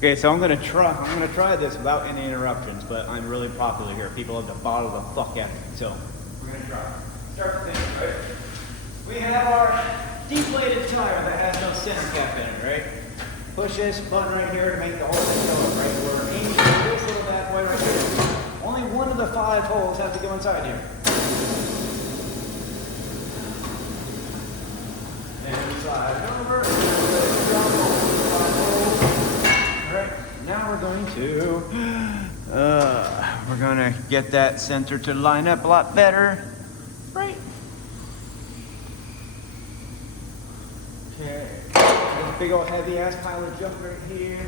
Okay, so I'm gonna try this without any interruptions, but I'm really popular here. People have to bottle the fuck out of me. So we're gonna try. Start with this, right? We have our deflated tire that has no center cap in it, right? Push this button right here to make the whole thing go up, right? We're aiming for this little bad boy right here. Only one of the 5 holes have to go inside here. And slide over. Alright, now we're going to get that center to line up a lot better. Right. Okay. This big old heavy ass pile of junk right here.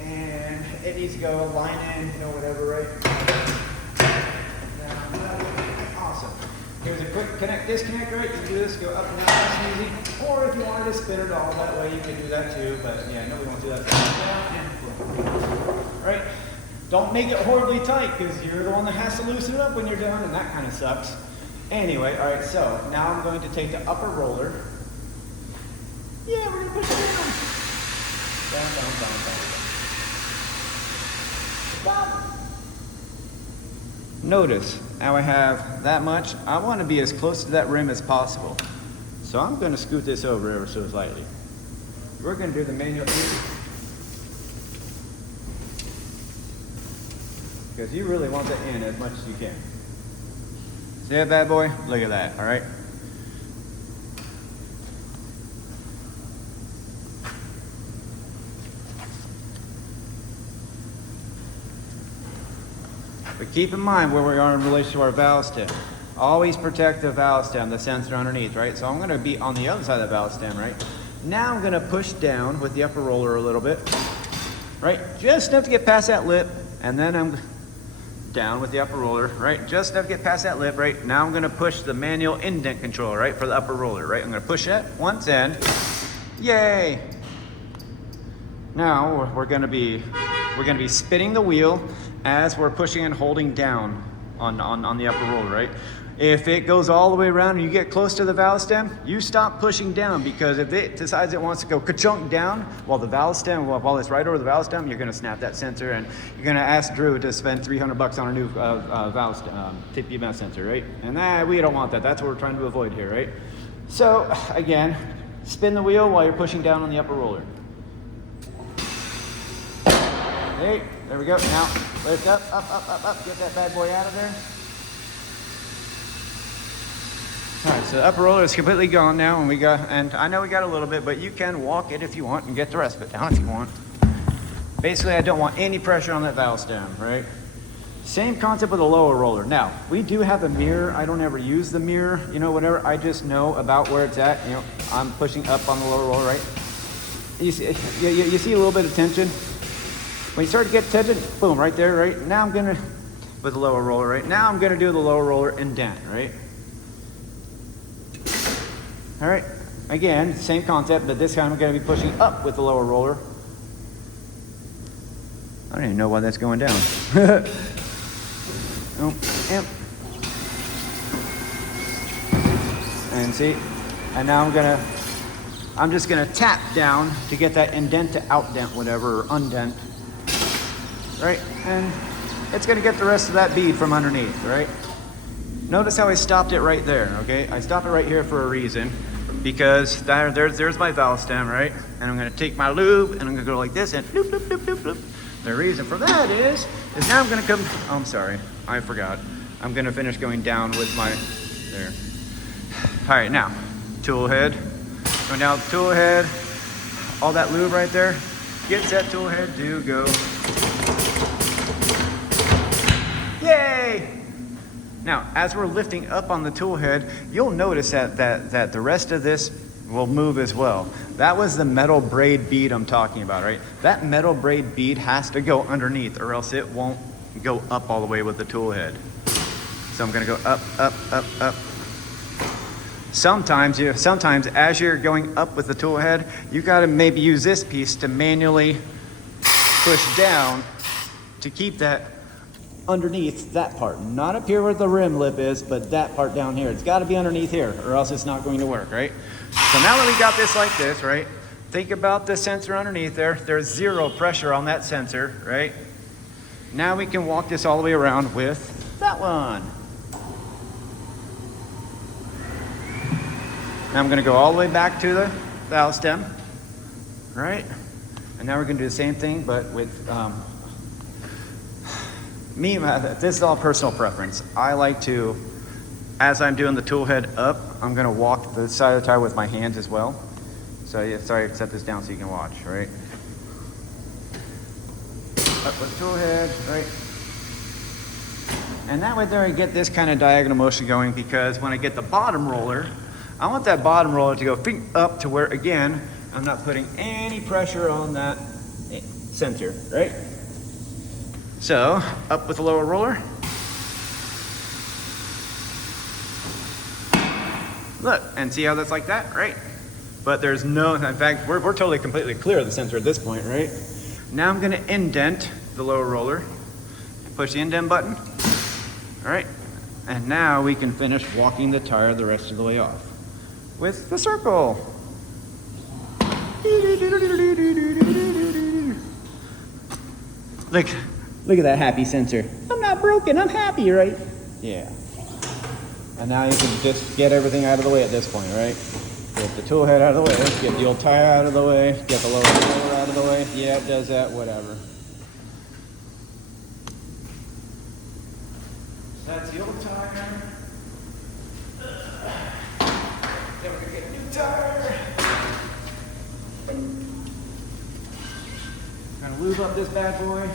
And it needs to go line in, whatever, right? Awesome. Here's a quick disconnect, right? You can do this, go up and down nice and easy. Or if you wanted to spin it all that way, you can do that too. But yeah, no, we won't do that. Down and boom. Right? Don't make it horribly tight because you're the one that has to loosen it up when you're done, and that kind of sucks. Anyway, all right, so now I'm going to take the upper roller. Yeah, we're going to push it down. Down, down, down, down. Notice how I have that much. I want to be as close to that rim as possible. So I'm going to scoot this over ever so slightly. We're going to do the manual because you really want that in as much as you can. See that bad boy? Look at that, all right? But keep in mind where we are in relation to our valve stem. Always protect the valve stem, the sensor underneath, right? So I'm going to be on the other side of the valve stem, right? Now I'm going to push down with the upper roller a little bit, right? Just enough to get past that lip, and then I'm down with the upper roller, right? Just enough to get past that lip, right? Now I'm going to push the manual indent controller, right, for the upper roller, right? I'm going to push that once in. Yay! Now we're going to be spinning the wheel as we're pushing and holding down on the upper roller, right? If it goes all the way around and you get close to the valve stem, you stop pushing down, because if it decides it wants to go ka-chunk down while the valve stem, while it's right over the valve stem, you're gonna snap that sensor, and you're gonna ask Drew to spend $300 on a new valve stem, tip EMS sensor, right? And we don't want that. That's what we're trying to avoid here, right? So again, spin the wheel while you're pushing down on the upper roller. Hey, there we go. Now lift up, up, up, up, up. Get that bad boy out of there. All right, so the upper roller is completely gone now, and I know we got a little bit, but you can walk it if you want and get the rest of it down if you want. Basically, I don't want any pressure on that valve stem, right? Same concept with the lower roller. Now, we do have a mirror. I don't ever use the mirror, whatever. I just know about where it's at. I'm pushing up on the lower roller, right? You see a little bit of tension. When you start to get tension, boom, right there, right? Now I'm gonna, with the lower roller, right? Now I'm gonna do the lower roller indent, right? All right, again, same concept, but this time I'm gonna be pushing up with the lower roller. I don't even know why that's going down. Oh, yep. And see, and now I'm just gonna tap down to get that indent to outdent, whatever, or undent. Right, and it's gonna get the rest of that bead from underneath, right? Notice how I stopped it right there, okay? I stopped it right here for a reason, because there's my valve stem, right? And I'm gonna take my lube, and I'm gonna go like this, and loop, loop, loop, loop, loop. The reason for that is now I'm gonna come, oh, I'm sorry, I forgot. I'm gonna finish going down with my, there. All right, now, tool head. Going down with the tool head, all that lube right there, gets that tool head to go. Yay! Now, as we're lifting up on the tool head, you'll notice that the rest of this will move as well. That was the metal braid bead I'm talking about, right? That metal braid bead has to go underneath, or else it won't go up all the way with the tool head. So I'm gonna go up, up, up, up. Sometimes as you're going up with the tool head, you gotta maybe use this piece to manually push down to keep that underneath that part. Not up here where the rim lip is, but that part down here. It's gotta be underneath here, or else it's not going to work, right? So now that we got this like this, right? think about the sensor underneath there. There's zero pressure on that sensor, right? Now we can walk this all the way around with that one. Now I'm gonna go all the way back to the valve stem, right? And now we're gonna do the same thing, but with this is all personal preference. I like to, as I'm doing the tool head up, I'm gonna walk the side of the tire with my hands as well. So yeah, sorry, I set this down so you can watch, right? Up with the tool head, right? And that way there I get this kind of diagonal motion going, because when I get the bottom roller, I want that bottom roller to go up to where, again, I'm not putting any pressure on that sensor, right? So, up with the lower roller. Look, and see how that's like that, right? But there's no, in fact, we're totally completely clear of the sensor at this point, right? Now I'm gonna indent the lower roller, push the indent button, all right? And now we can finish walking the tire the rest of the way off with the circle. Look at that happy sensor. I'm not broken, I'm happy, right? Yeah. And now you can just get everything out of the way at this point, right? Get the tool head out of the way, get the old tire out of the way, get the lower roller out of the way. Yeah, it does that, whatever. That's the old tire. Then we're gonna get a new tire. Gonna lube up this bad boy.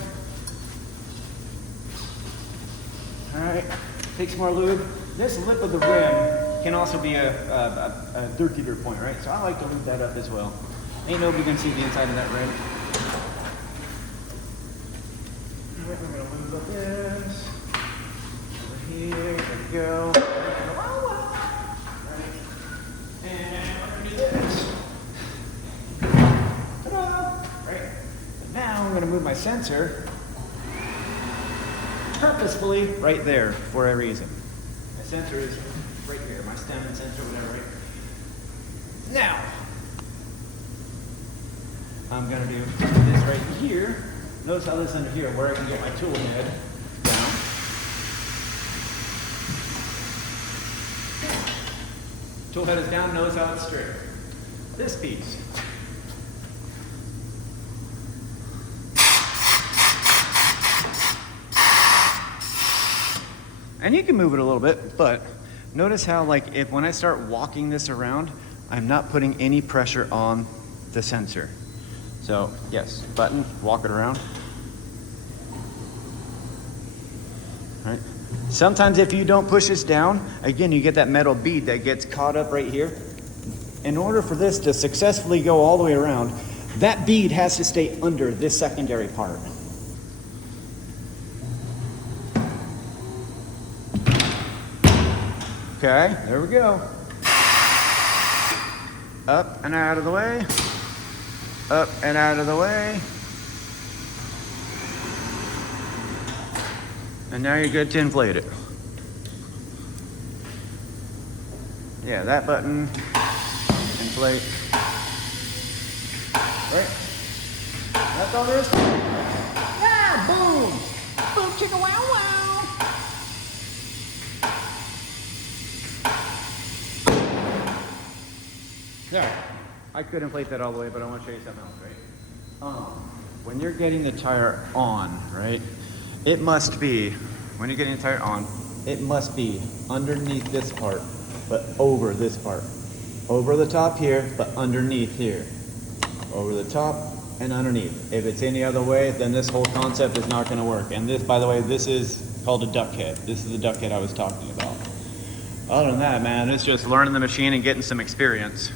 All right, take some more lube. This lip of the rim can also be a dirty dirt point, right? So I like to lube that up as well. Ain't nobody gonna see the inside of that rim. All right, we're gonna lube up this. Over here, there we go. Right. And we're gonna do this. Ta-da! Right. But now I'm gonna move my sensor purposefully right there for a reason. My sensor is right here, my stem and sensor, whatever, right? Now, I'm gonna do this right here. Notice how this under here, where I can get my tool head down. Tool head is down, notice how it's straight. This piece. And you can move it a little bit, but notice how, like, when I start walking this around, I'm not putting any pressure on the sensor. So, yes, button, walk it around. All right. Sometimes if you don't push this down, again, you get that metal bead that gets caught up right here. In order for this to successfully go all the way around, that bead has to stay under this secondary part. Okay, there we go. Up and out of the way. Up and out of the way. And now you're good to inflate it. Yeah, that button, inflate. Right? That's all there is to it. Yeah, boom! Boom, chicka wow wow! There. I could inflate that all the way, but I want to show you something else, right? When you're getting the tire on, right, it must be, when you're getting the tire on, it must be underneath this part, but over this part. Over the top here, but underneath here. Over the top and underneath. If it's any other way, then this whole concept is not going to work. And this, by the way, this is called a duckhead. This is the duckhead I was talking about. Other than that, man, it's just learning the machine and getting some experience.